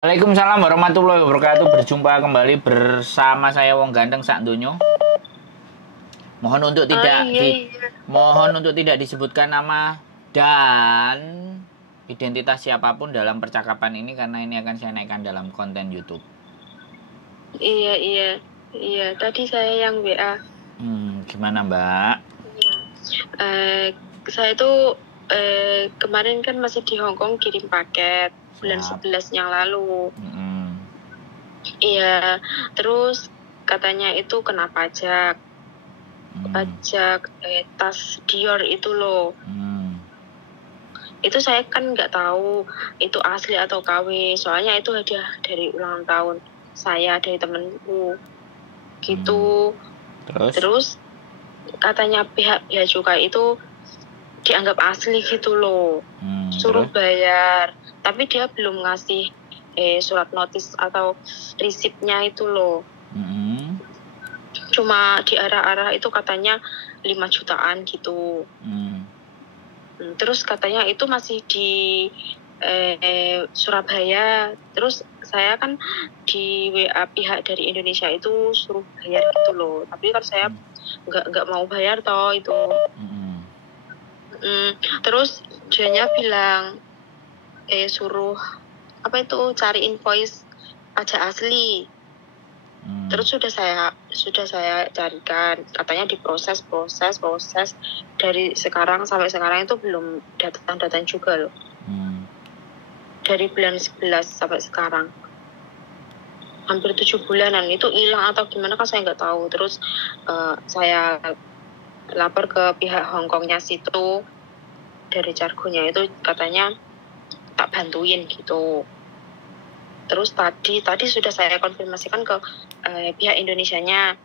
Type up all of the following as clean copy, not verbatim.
Waalaikumsalam warahmatullahi wabarakatuh. Berjumpa kembali bersama saya Wong Ganteng sak dunyo. Mohon untuk tidak mohon untuk tidak disebutkan nama dan identitas siapapun dalam percakapan ini karena ini akan saya naikkan dalam konten YouTube. Iya. Tadi saya yang WA. Gimana Mbak? Saya itu kemarin kan masih di Hong Kong kirim paket bulan 11 yang lalu. Iya, terus katanya itu kena pajak. Pajak tas Dior itu loh. Itu saya kan nggak tahu itu asli atau KW, soalnya itu hadiah dari ulang tahun saya dari temenku gitu. Terus katanya pihak bea cukai itu dianggap asli gitu loh. Suruh bayar, tapi dia belum ngasih surat notis atau resipnya itu loh. Cuma di arah-arah itu katanya 5 jutaan gitu. Terus katanya itu masih di Surabaya. Terus saya kan di WA pihak dari Indonesia itu suruh bayar gitu loh. Tapi kan saya nggak mau bayar toh itu. Terus dianya bilang suruh apa itu cari invoice pajak asli. Terus sudah saya carikan, katanya diproses dari sekarang sampai sekarang itu belum datang juga loh. Dari bulan 11 sampai sekarang hampir 7 bulanan itu hilang atau gimana kan saya nggak tahu. Terus saya lapor ke pihak Hongkongnya situ, dari Cargonya itu katanya tak bantuin gitu. Terus tadi sudah saya konfirmasikan ke pihak Indonesianya,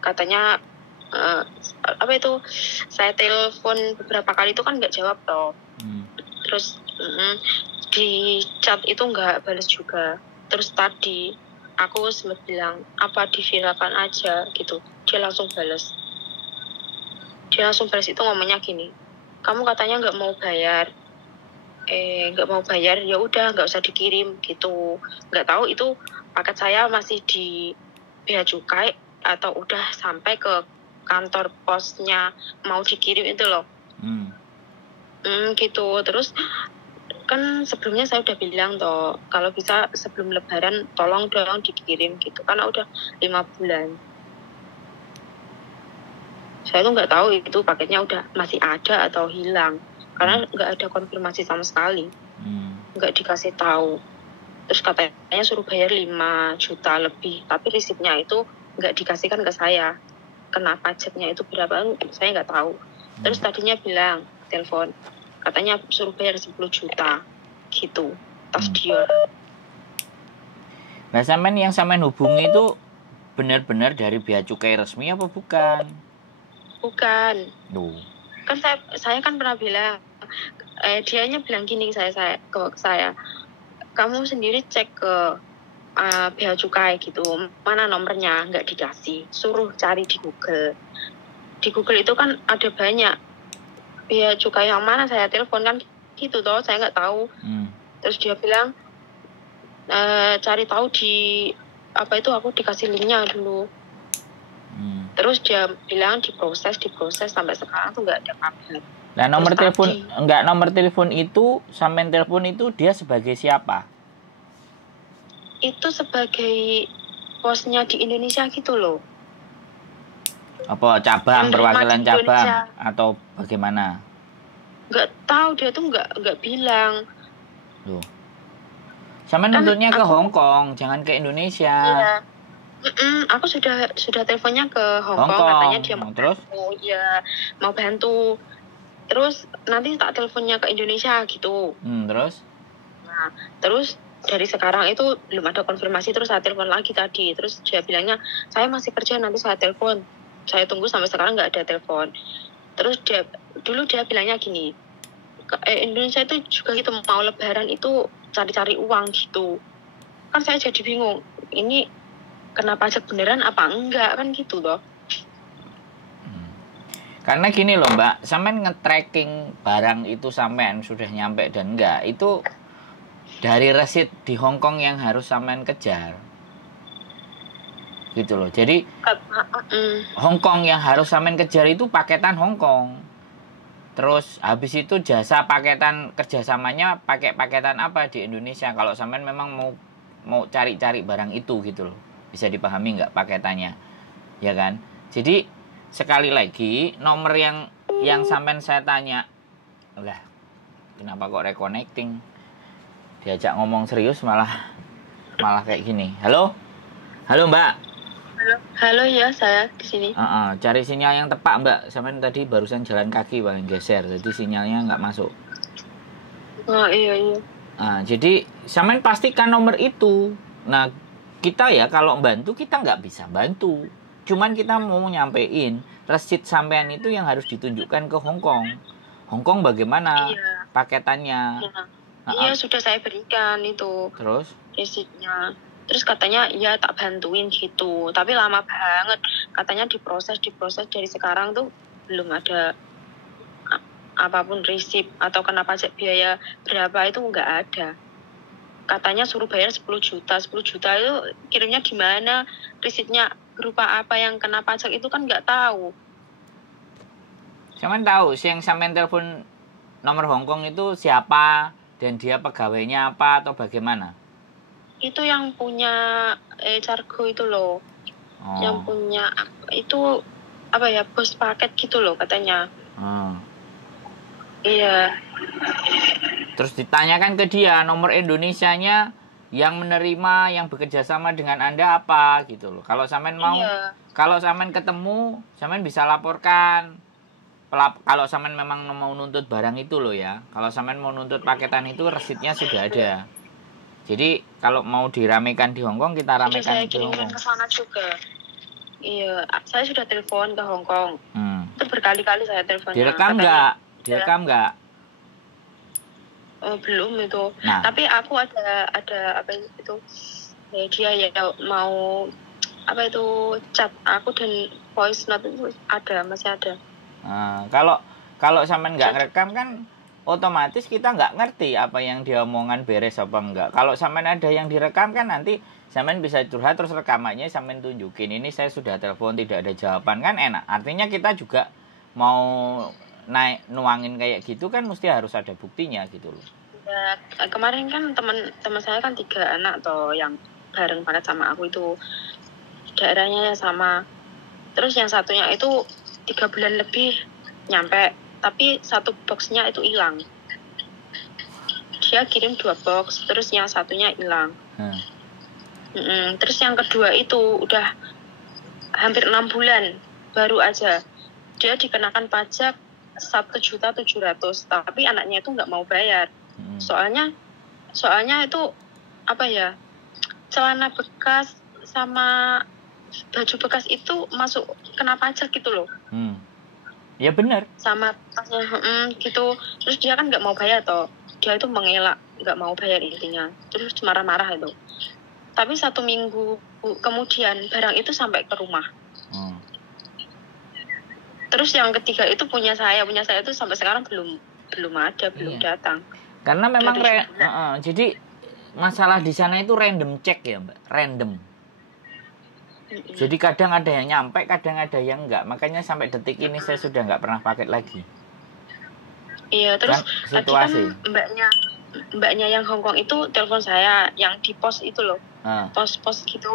katanya apa itu, saya telepon beberapa kali itu kan nggak jawab toh. Terus di chat itu nggak balas juga. Terus tadi aku sempat bilang apa diviralkan aja gitu, dia langsung balas itu ngomongnya gini, kamu katanya nggak mau bayar, ya udah nggak usah dikirim gitu. Nggak tahu itu paket saya masih di bea cukai atau udah sampai ke kantor posnya mau dikirim itu loh. Gitu. Terus kan sebelumnya saya udah bilang toh kalau bisa sebelum lebaran tolong dong dikirim gitu, karena udah 5 bulan. Saya tuh nggak tahu itu paketnya udah masih ada atau hilang, karena nggak ada konfirmasi sama sekali, nggak dikasih tahu. Terus katanya suruh bayar 5 juta lebih, tapi resipnya itu nggak dikasihkan ke saya. Kena pajaknya itu berapa, saya nggak tahu. Terus tadinya bilang, telepon, katanya suruh bayar 10 juta, gitu, tas Dior. Nah, yang sampean hubungi itu benar-benar dari bea cukai resmi apa bukan? Bukan. Kan saya kan pernah bilang, dianya bilang gini ke saya, kamu sendiri cek ke bea cukai gitu, mana nomornya, nggak dikasih, suruh cari di Google. Di Google itu kan ada banyak bea cukai, yang mana saya telepon kan gitu toh, saya nggak tahu. Terus dia bilang cari tahu di apa itu, aku dikasih linknya dulu. Terus dia bilang diproses sampai sekarang tuh nggak ada kabar. Nah, nomor telepon itu sampean telepon itu dia sebagai siapa? Itu sebagai posnya di Indonesia gitu loh. Apa cabang, perwakilan cabang atau bagaimana? Nggak tahu, dia tuh nggak bilang. Loh. Sampean nuntutnya ke Hong Kong, jangan ke Indonesia. Iya. Aku sudah teleponnya ke Hong Kong, katanya dia mau terus? Mau bantu. Terus nanti tak teleponnya ke Indonesia gitu. Terus? Nah, terus dari sekarang itu belum ada konfirmasi. Terus saya telepon lagi tadi. Terus dia bilangnya, saya masih kerja, nanti saya telepon. Saya tunggu sampai sekarang nggak ada telepon. Terus dulu dia bilangnya gini, Indonesia itu juga gitu, mau lebaran itu cari-cari uang gitu. Kan saya jadi bingung, ini kena pajak beneran apa enggak, kan gitu loh. Karena gini loh Mbak, sampean nge-tracking barang itu sampean sudah nyampe dan enggak, itu dari resit di Hong Kong yang harus sampean kejar. Gitu loh. Jadi Hong Kong yang harus sampean kejar itu paketan Hong Kong. Terus habis itu jasa paketan kerjasamanya pakai paketan apa di Indonesia kalau sampean memang mau cari-cari barang itu gitu loh. Bisa dipahami nggak paketannya? Ya kan? Jadi sekali lagi nomor yang sampean saya tanya, lah kenapa kok reconnecting? Diajak ngomong serius malah kayak gini. Halo Mbak. Halo ya, saya di sini. Cari sinyal yang tepat Mbak. Sampean tadi barusan jalan kaki Bang, geser, jadi sinyalnya nggak masuk. Oh iya. Jadi sampean pastikan nomor itu. Nah kita ya kalau bantu kita nggak bisa bantu. Cuman kita mau nyampein resit sampean itu yang harus ditunjukkan ke Hong Kong. Hong Kong bagaimana paketannya? Iya sudah saya berikan itu. Terus? Resitnya. Terus katanya ya tak bantuin gitu. Tapi lama banget. Katanya diproses dari sekarang tuh belum ada apapun resip atau kena pajak biaya berapa itu nggak ada. Katanya suruh bayar 10 juta. 10 juta itu kirimnya gimana? Resitnya berupa apa yang kena pajak itu kan nggak tahu. Sampean tahu yang sampean telepon nomor Hong Kong itu siapa dan dia pegawainya apa atau bagaimana? Itu yang punya Cargo itu loh. Yang punya itu apa ya, bos paket gitu loh katanya. Iya. Terus ditanyakan ke dia nomor Indonesianya yang menerima yang bekerja sama dengan Anda apa gitu loh. Kalau sampean mau, kalau sampean ketemu, sampean bisa laporkan. Kalau sampean memang mau nuntut barang itu loh ya. Kalau sampean mau nuntut paketan itu resitnya sudah ada. Jadi kalau mau diramekan di Hong Kong kita ramekan di Hong Kong. Ke sana juga. Iya, saya sudah telepon ke Hong Kong. Itu berkali-kali saya teleponnya. Direkam nggak? Oh, belum itu. Nah. Tapi aku ada apa itu? Dia ya mau apa itu chat aku dan voice note itu masih ada. Kalau sampean nggak ngerekam kan otomatis kita nggak ngerti apa yang dia omongan beres apa enggak. Kalau sampean ada yang direkam kan nanti sampean bisa curhat terus rekamannya sampean tunjukin ini saya sudah telepon tidak ada jawaban kan enak. Artinya kita juga mau nuangin kayak gitu kan mesti harus ada buktinya gitu loh. Ya, kemarin kan teman saya kan 3 anak toh yang bareng banget sama aku itu daerahnya sama. Terus yang satunya itu 3 bulan lebih nyampe, tapi 1 boxnya itu hilang. Dia kirim 2 box, terus yang satunya hilang. Terus yang kedua itu udah hampir 6 bulan baru aja dia dikenakan pajak 1.700.000, tapi anaknya itu nggak mau bayar. Soalnya itu apa ya, celana bekas sama baju bekas itu masuk kena pajak gitu loh. Ya benar. Sama gitu. Terus dia kan nggak mau bayar toh. Dia itu mengelak, nggak mau bayar intinya. Terus marah-marah itu. Tapi 1 minggu kemudian barang itu sampai ke rumah. Terus yang ketiga itu punya saya itu sampai sekarang belum ada, belum datang. Karena memang jadi masalah di sana itu random check ya Mbak, random. Jadi kadang ada yang nyampe, kadang ada yang enggak. Makanya sampai detik ini saya sudah enggak pernah pakai lagi. Iya, terus kan, situasi. Tadi kan mbaknya yang Hong Kong itu telepon saya yang di pos itu loh. Pos gitu.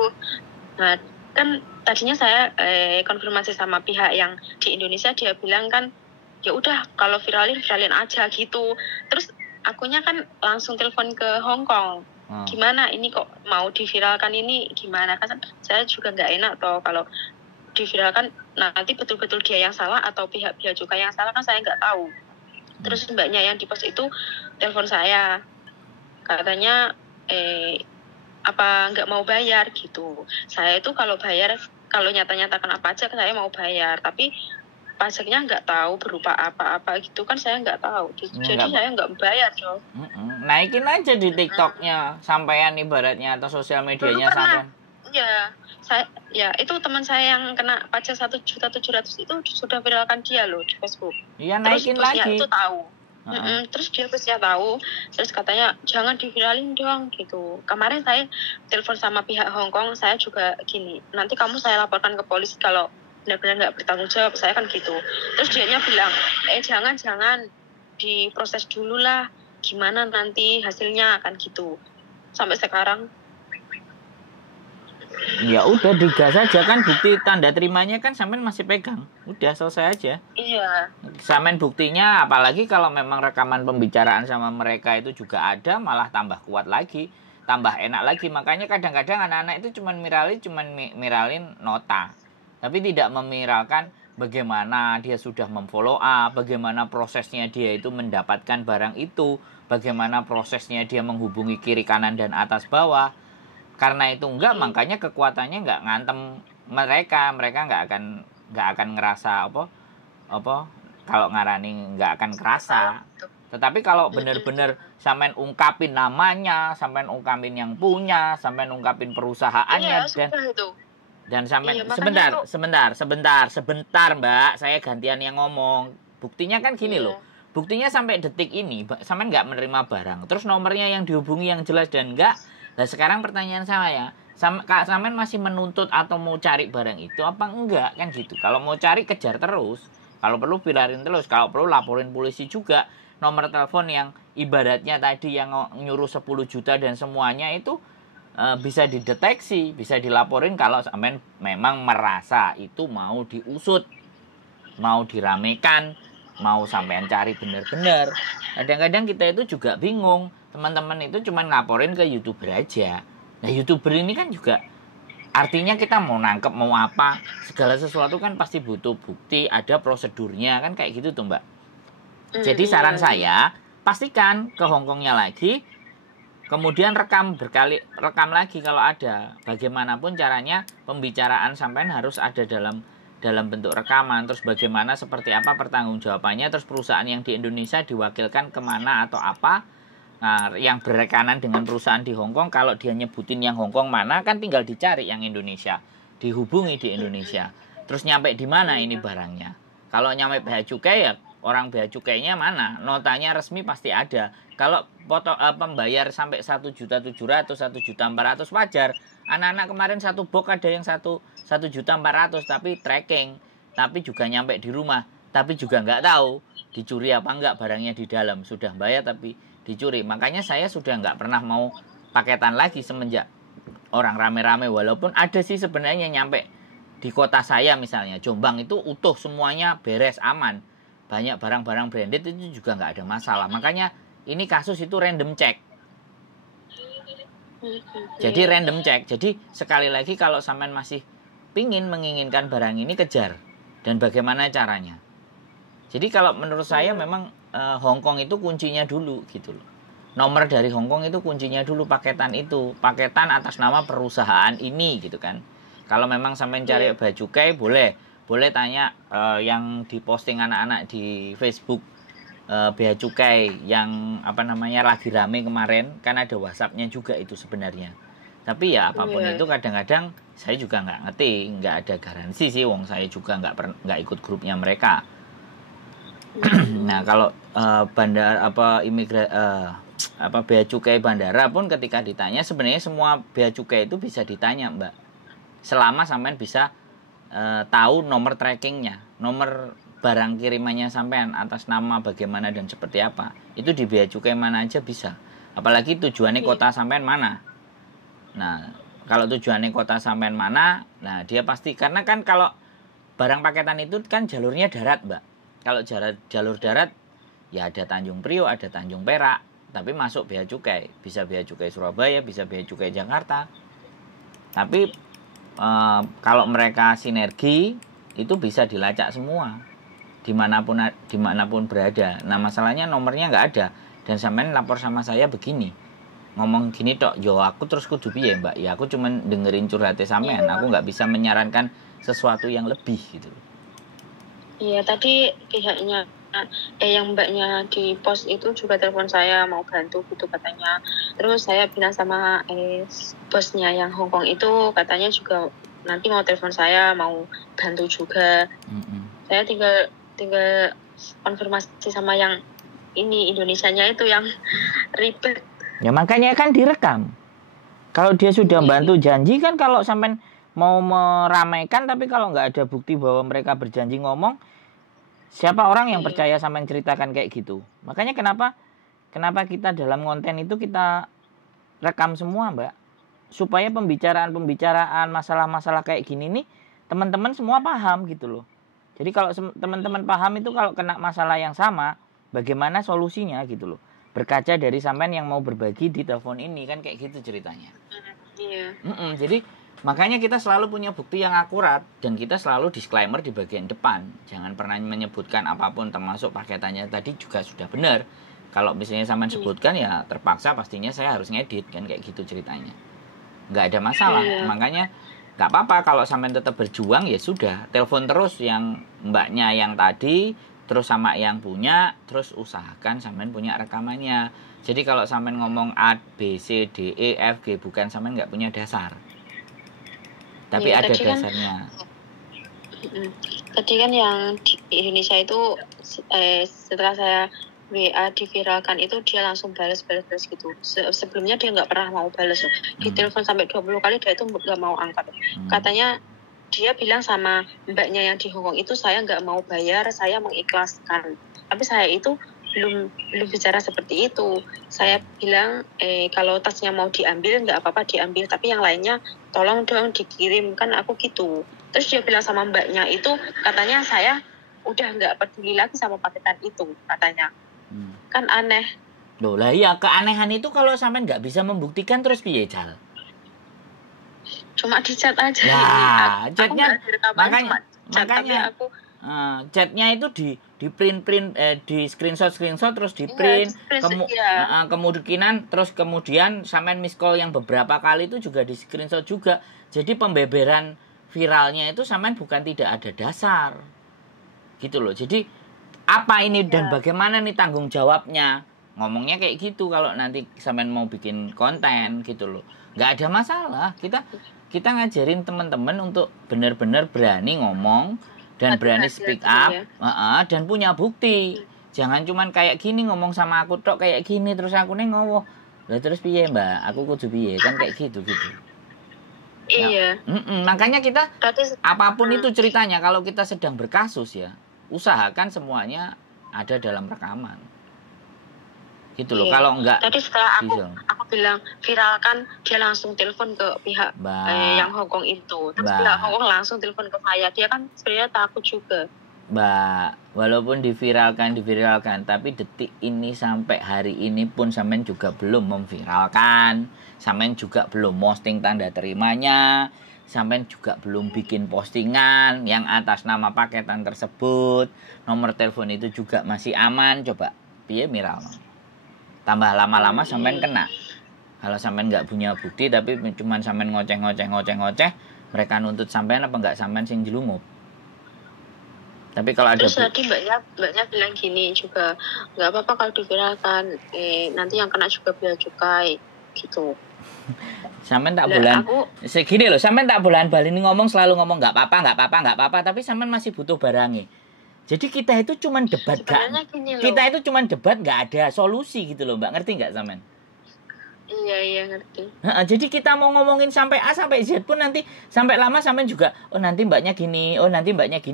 Nah, kan tadinya saya konfirmasi sama pihak yang di Indonesia, dia bilang kan ya udah kalau viralin aja gitu. Terus akunya kan langsung telepon ke Hong Kong. Gimana ini kok mau diviralkan ini gimana, kan saya juga nggak enak toh kalau diviralkan nanti betul-betul dia yang salah atau pihak bea cukai yang salah, kan saya nggak tahu. Terus mbaknya yang di pos itu telepon saya katanya apa nggak mau bayar gitu. Saya itu kalau nyata-nyata kena pajak saya mau bayar, tapi pajaknya nggak tahu berupa apa-apa gitu kan, saya nggak tahu. Jadi saya nggak bayar dong. Naikin aja di TikToknya sampean ibaratnya atau sosial medianya sampean. Ya itu teman saya yang kena pajak 1.700.000 itu sudah viralkan dia loh di Facebook. Iya, naikin terus lagi. Itu tahu. Terus dia pasti tahu, terus katanya jangan diviralin dong gitu. Kemarin saya telepon sama pihak Hong Kong, saya juga gini, nanti kamu saya laporkan ke polisi kalau benar-benar nggak bertanggung jawab, saya kan gitu. Terus dianya bilang, jangan diproses dulu lah, gimana nanti hasilnya kan gitu. Sampai sekarang. Ya udah digas aja kan, bukti tanda terimanya kan sampean masih pegang. Udah selesai aja. Iya. Sampean buktinya, apalagi kalau memang rekaman pembicaraan sama mereka itu juga ada, malah tambah kuat lagi, tambah enak lagi. Makanya kadang-kadang anak-anak itu cuman miralin nota. Tapi tidak memiralkan bagaimana dia sudah memfollow up, bagaimana prosesnya dia itu mendapatkan barang itu, bagaimana prosesnya dia menghubungi kiri kanan dan atas bawah. Karena itu makanya kekuatannya nggak ngantem mereka nggak akan ngerasa apa kalau ngarani nggak akan kerasa. Tetapi kalau benar-benar sampean ungkapin namanya, sampean ungkapin yang punya, sampean ungkapin perusahaannya, dan sampean sebentar Mbak, saya gantian yang ngomong. Buktinya kan gini loh. Buktinya sampai detik ini sampean nggak menerima barang. Terus nomornya yang dihubungi yang jelas dan enggak. Nah sekarang pertanyaan saya, sampean masih menuntut atau mau cari barang itu apa enggak kan gitu. Kalau mau cari kejar terus, kalau perlu viralin terus, kalau perlu laporin polisi juga. Nomor telepon yang ibaratnya tadi yang nyuruh 10 juta dan semuanya itu bisa dideteksi, bisa dilaporin kalau sampean memang merasa itu mau diusut, mau diramekan, mau sampean cari benar-benar. Kadang-kadang kita itu juga bingung. Teman-teman itu cuma laporin ke YouTuber aja. Nah YouTuber ini kan juga artinya kita mau nangkep mau apa, segala sesuatu kan pasti butuh bukti, ada prosedurnya kan kayak gitu tuh Mbak. Jadi saran saya pastikan ke Hongkongnya lagi, kemudian rekam lagi kalau ada. Bagaimanapun caranya pembicaraan sampean harus ada dalam bentuk rekaman, terus bagaimana seperti apa pertanggungjawabannya, terus perusahaan yang di Indonesia diwakilkan kemana atau apa. Nah, yang berrekanan dengan perusahaan di Hong Kong, kalau dia nyebutin yang Hong Kong mana, kan tinggal dicari yang Indonesia, dihubungi di Indonesia. Terus nyampe di mana ini barangnya? Kalau nyampe bea cukai ya orang bea cukainya mana? Notanya resmi pasti ada. Kalau pembayar sampai 1.700.000, 1.400.000 wajar. Anak-anak kemarin satu box ada yang 1.400.000 tapi tracking, tapi juga nyampe di rumah, tapi juga nggak tahu dicuri apa enggak barangnya di dalam. Sudah bayar tapi dicuri. Makanya saya sudah nggak pernah mau paketan lagi semenjak orang rame-rame. Walaupun ada sih sebenarnya nyampe di kota saya misalnya Jombang itu utuh semuanya, beres, aman, banyak barang-barang branded itu juga nggak ada masalah. Makanya ini kasus itu random check. Jadi random check. Jadi sekali lagi kalau sampean masih menginginkan barang ini, kejar. Dan bagaimana caranya. Jadi kalau menurut saya memang Hong Kong itu kuncinya dulu gitu loh. Nomor dari Hong Kong itu kuncinya dulu, paketan itu, paketan atas nama perusahaan ini gitu kan. Kalau memang sampai cari bea cukai boleh tanya yang diposting anak-anak di Facebook bea cukai yang lagi rame kemarin, kan ada WhatsApp-nya juga itu sebenarnya. Tapi ya apapun itu kadang-kadang saya juga nggak ngerti, nggak ada garansi sih, wong saya juga nggak ikut grupnya mereka. Nah kalau bea cukai bandara pun ketika ditanya, sebenarnya semua bea cukai itu bisa ditanya Mbak, selama sampean bisa tahu nomor trackingnya, nomor barang kirimannya sampean atas nama bagaimana dan seperti apa, itu di bea cukai mana aja bisa. Apalagi tujuannya kota sampean mana. Nah kalau tujuannya kota sampean mana, nah dia pasti, karena kan kalau barang paketan itu kan jalurnya darat Mbak. Kalau jalur darat ya ada Tanjung Priok, ada Tanjung Perak, tapi masuk bea cukai, bisa bea cukai Surabaya, bisa bea cukai Jakarta. Tapi kalau mereka sinergi itu bisa dilacak semua dimanapun berada. Nah masalahnya nomornya nggak ada, dan sampean lapor sama saya begini, ngomong gini tok, yo aku terus kudu piye Mbak? Ya aku cuman dengerin curhatnya sampean, aku nggak bisa menyarankan sesuatu yang lebih gitu. Iya, tadi pihaknya yang mbaknya di pos itu juga telepon saya mau bantu gitu katanya. Terus saya bilang sama bosnya yang Hong Kong itu, katanya juga nanti mau telepon saya mau bantu juga. Saya tinggal konfirmasi sama yang ini Indonesianya itu yang ribet. Ya makanya kan direkam. Kalau dia sudah bantu janji kan, kalau sampean mau meramaikan tapi kalau nggak ada bukti bahwa mereka berjanji ngomong, siapa orang yang percaya sampean ceritakan kayak gitu? Makanya kenapa kita dalam konten itu kita rekam semua, Mbak. Supaya pembicaraan masalah-masalah kayak gini nih teman-teman semua paham gitu loh. Jadi kalau teman-teman paham itu kalau kena masalah yang sama, bagaimana solusinya gitu loh. Berkaca dari sampean yang mau berbagi di telepon ini kan kayak gitu ceritanya. Iya. Jadi makanya kita selalu punya bukti yang akurat dan kita selalu disclaimer di bagian depan. Jangan pernah menyebutkan apapun termasuk paketannya tadi juga sudah benar. Kalau misalnya sampean sebutkan ya terpaksa pastinya saya harus ngedit kan kayak gitu ceritanya. Nggak ada masalah. Makanya nggak apa-apa kalau sampean tetap berjuang ya sudah, telepon terus yang mbaknya yang tadi, terus sama yang punya, terus usahakan sampean punya rekamannya. Jadi kalau sampean ngomong A, B, C, D, E, F, G bukan sampean nggak punya dasar. Tapi ada dasarnya. Tadi kan yang di Indonesia itu setelah saya WA diviralkan itu dia langsung balas gitu. Sebelumnya dia nggak pernah mau balas. Di telepon sampai 20 kali dia itu nggak mau angkat. Katanya dia bilang sama mbaknya yang di Hongkong itu, saya nggak mau bayar, saya mengikhlaskan. Tapi saya itu belum bicara seperti itu. Saya bilang kalau tasnya mau diambil nggak apa-apa diambil, tapi yang lainnya tolong dong dikirim, kan aku gitu. Terus dia bilang sama mbaknya itu, katanya saya udah nggak peduli lagi sama paketan itu katanya. Kan aneh. Loh lah ya, keanehan itu kalau sampai nggak bisa membuktikan terus piye Jal? Cuma di chat aja. Ya, chatnya makanya aku chatnya itu di print di screenshot terus di print kemungkinan terus kemudian sampean miss call yang beberapa kali itu juga di screenshot juga. Jadi pembeberan viralnya itu sampean bukan tidak ada dasar gitu loh. Jadi apa ini dan bagaimana nih tanggung jawabnya, ngomongnya kayak gitu kalau nanti sampean mau bikin konten gitu loh. Nggak ada masalah, kita ngajarin teman-teman untuk benar-benar berani ngomong dan berani speak up dan punya bukti. Jangan cuman kayak gini ngomong sama aku tok kayak gini terus aku nih ngowoh. Lah terus piye Mbak? Aku kudu piye? Kan kayak gitu. Iya. Makanya kita apapun itu ceritanya kalau kita sedang berkasus ya, usahakan semuanya ada dalam rekaman. Gitu loh. Kalau enggak tadi setelah aku bilang viralkan, dia langsung telepon ke pihak yang Hongkong itu. Terus pihak Hongkong langsung telepon ke saya. Dia kan sebenarnya takut juga. Mbak, walaupun diviralkan, tapi detik ini sampai hari ini pun sampean juga belum memviralkan, sampean juga belum posting tanda terimanya, sampean juga belum bikin postingan yang atas nama paketan tersebut, nomor telepon itu juga masih aman. Coba piye miral? Tambah lama-lama sampean kena. Kalau sampean nggak punya bukti tapi cuman sampean ngoceh, mereka nuntut sampean apa nggak sampean sing jelungup. Tapi kalau ada terus tadi mbaknya bilang gini juga, nggak apa-apa kalau diviralkan, nanti yang kena juga bea cukai gitu. Sampean tak bulan segini loh, sampean tak bulan balik ngomong selalu ngomong nggak apa-apa, tapi sampean masih butuh barangnya. Jadi kita itu cuman debat nggak ada solusi gitu loh Mbak, ngerti nggak sampean? Iya ngerti. Jadi kita mau ngomongin sampai A sampai Z pun nanti sampai lama sampean juga nanti mbaknya gini,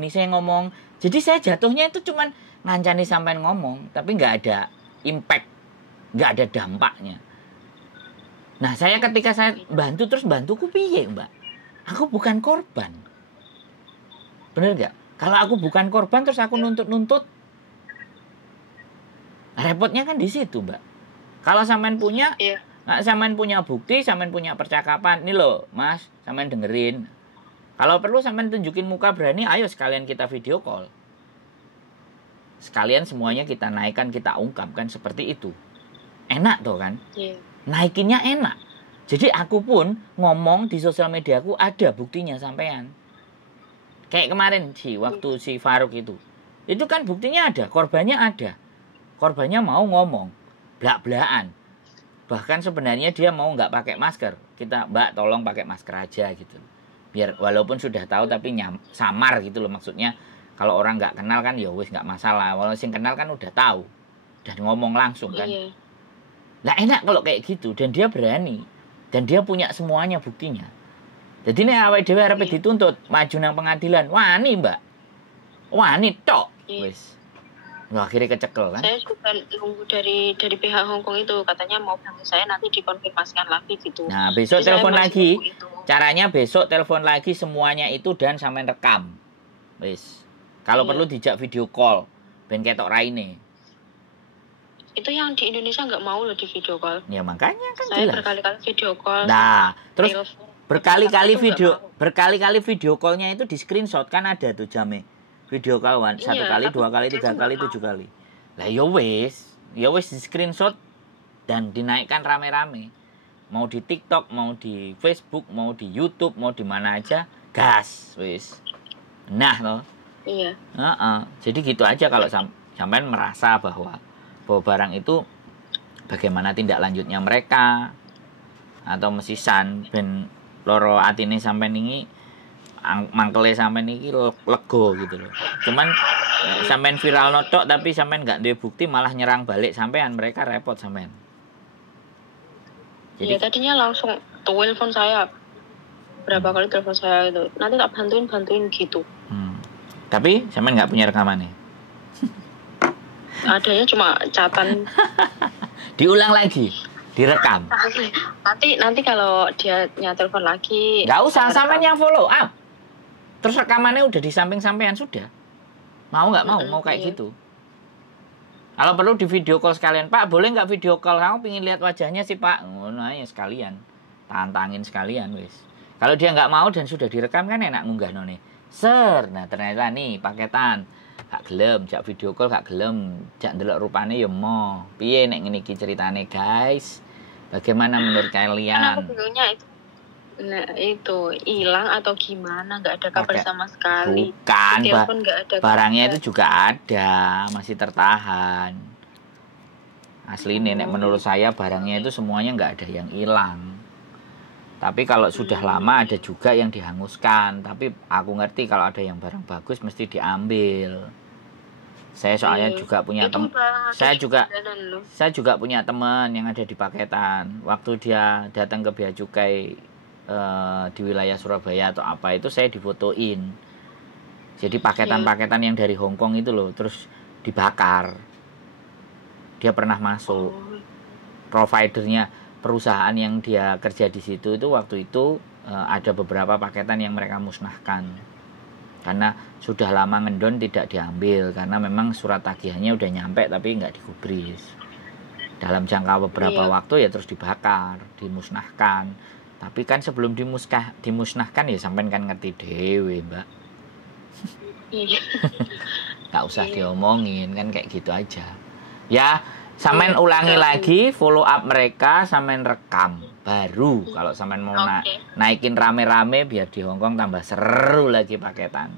saya ngomong. Jadi saya jatuhnya itu cuman ngancani sampean ngomong, tapi nggak ada impact, nggak ada dampaknya. Nah saya ketika saya bantuku piye Mbak? Aku bukan korban, bener nggak? Kalau aku bukan korban terus aku nuntut, repotnya kan di situ Mbak. Kalau sampean punya, sampean punya bukti, sampean punya percakapan, nih loh Mas, sampean dengerin. Kalau perlu sampean tunjukin muka berani, ayo sekalian kita video call. Sekalian semuanya kita naikkan, kita ungkapkan seperti itu. Enak tuh kan? Naikinnya enak. Jadi aku pun ngomong di sosial media aku ada buktinya sampean. Kayak kemarin waktu si Faruk itu kan buktinya ada, korbannya ada. Korbannya mau ngomong, blak-blakan. Bahkan sebenarnya dia mau nggak pakai masker. Kita Mbak tolong pakai masker aja gitu. Biar walaupun sudah tahu tapi samar gitu loh maksudnya. Kalau orang nggak kenal kan ya wis nggak masalah. Walau sing kenal kan udah tahu. dan ngomong langsung kan. Iya. Lah enak kalau kayak gitu dan dia berani dan dia punya semuanya buktinya. Jadi nek awake dhewe arep dituntut maju nang pengadilan, wani, Mbak. Wani tok. Wis. Wah, akhirnya kecekel kan. Saya juga nunggu dari pihak Hong Kong itu, katanya mau panggil saya nanti dikonfirmasikan lagi gitu. Nah, besok telepon lagi. Caranya besok telepon lagi semuanya itu dan sampean rekam. Wis. Kalau perlu dijak video call ben ketok raine. Itu yang di Indonesia nggak mau loh di video call. Ya makanya kan saya jelas. berkali-kali video call. Nah, terus berkali-kali video callnya itu di screenshot kan ada tuh jamnya. Video call 1 kali, 2 kali, 3 kali, 7 kali. Lah ya wis di screenshot dan dinaikkan rame-rame. Mau di TikTok, mau di Facebook, mau di YouTube, mau di mana aja, gas wis. Nah, loh. Iya. Jadi gitu aja kalau sampean merasa bahwa barang itu bagaimana tindak lanjutnya mereka atau mesisan ben loro atine sampean ini mangkele sampean iki lego gitu loh. Cuman sampean viral notok tapi sampean enggak duwe bukti malah nyerang balik sampean, mereka repot sampean. Jadi ya, tadinya langsung telepon saya. Berapa kali telepon saya itu. Nanti tak bantuin gitu. Tapi sampean enggak punya rekamannya. Adanya cuma catatan. Diulang lagi. Direkam. Nanti kalau dia telepon lagi. Nggak usah, sampean yang follow up. Terus rekamannya udah di samping sampean sudah. Mau nggak mau kayak gitu. Kalau perlu di video call sekalian, Pak boleh nggak video call, kamu pingin lihat wajahnya sih Pak, ngono aja sekalian, tantangin sekalian wis. Kalau dia nggak mau dan sudah direkam kan enak ngunggah none. Nah ternyata nih paketan. Gak gelem, jak video call gak gelem, jak ndelok rupane ya mo. Piye nek ngene iki ceritane, guys? Bagaimana menurut kalian? Kan aku bingungnya itu. Nah, itu hilang atau gimana? Gak ada kabar sama sekali. Bukan, gak ada barangnya kabar. Itu juga ada, masih tertahan. Asli nek menurut saya barangnya itu semuanya gak ada yang hilang. Tapi kalau sudah lama ada juga yang dihanguskan. Tapi aku ngerti kalau ada yang barang bagus mesti diambil. Saya soalnya juga punya teman. Saya juga punya teman yang ada di paketan. Waktu dia datang ke Bea Cukai di wilayah Surabaya atau apa itu saya difotoin. Jadi paketan-paketan yang dari Hong Kong itu loh terus dibakar. Dia pernah masuk. Providernya perusahaan yang dia kerja di situ itu waktu itu ada beberapa paketan yang mereka musnahkan karena sudah lama ngendon tidak diambil karena memang surat tagihannya udah nyampe tapi nggak digubris dalam jangka beberapa waktu ya terus dibakar, dimusnahkan. Tapi kan sebelum dimusnahkan ya sampean kan ngerti dewe Mbak. Nggak usah diomongin kan kayak gitu aja ya. Sampean ulangi lagi, follow up mereka, sampean rekam. Baru kalau sampean mau naikin rame-rame biar di Hongkong tambah seru lagi paketan.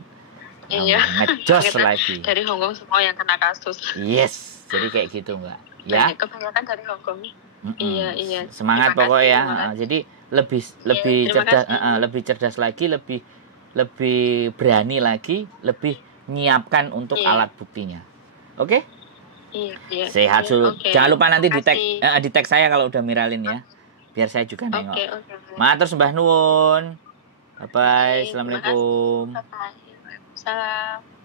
Iya. Ngejos lagi. Dari Hongkong semua yang kena kasus. Yes, jadi kayak gitu Mbak. Ya. Kebanyakan dari Hongkong. Iya. Semangat pokoknya ya. Jadi lebih cerdas, lebih cerdas lagi, lebih berani lagi, lebih nyiapkan untuk alat buktinya. Oke? Iya. Sehat dulu. Jangan lupa nanti di tag saya kalau udah viralin ya. Biar saya juga nengok. Matur sembah nuwun. Bye bye. Assalamualaikum. Salam.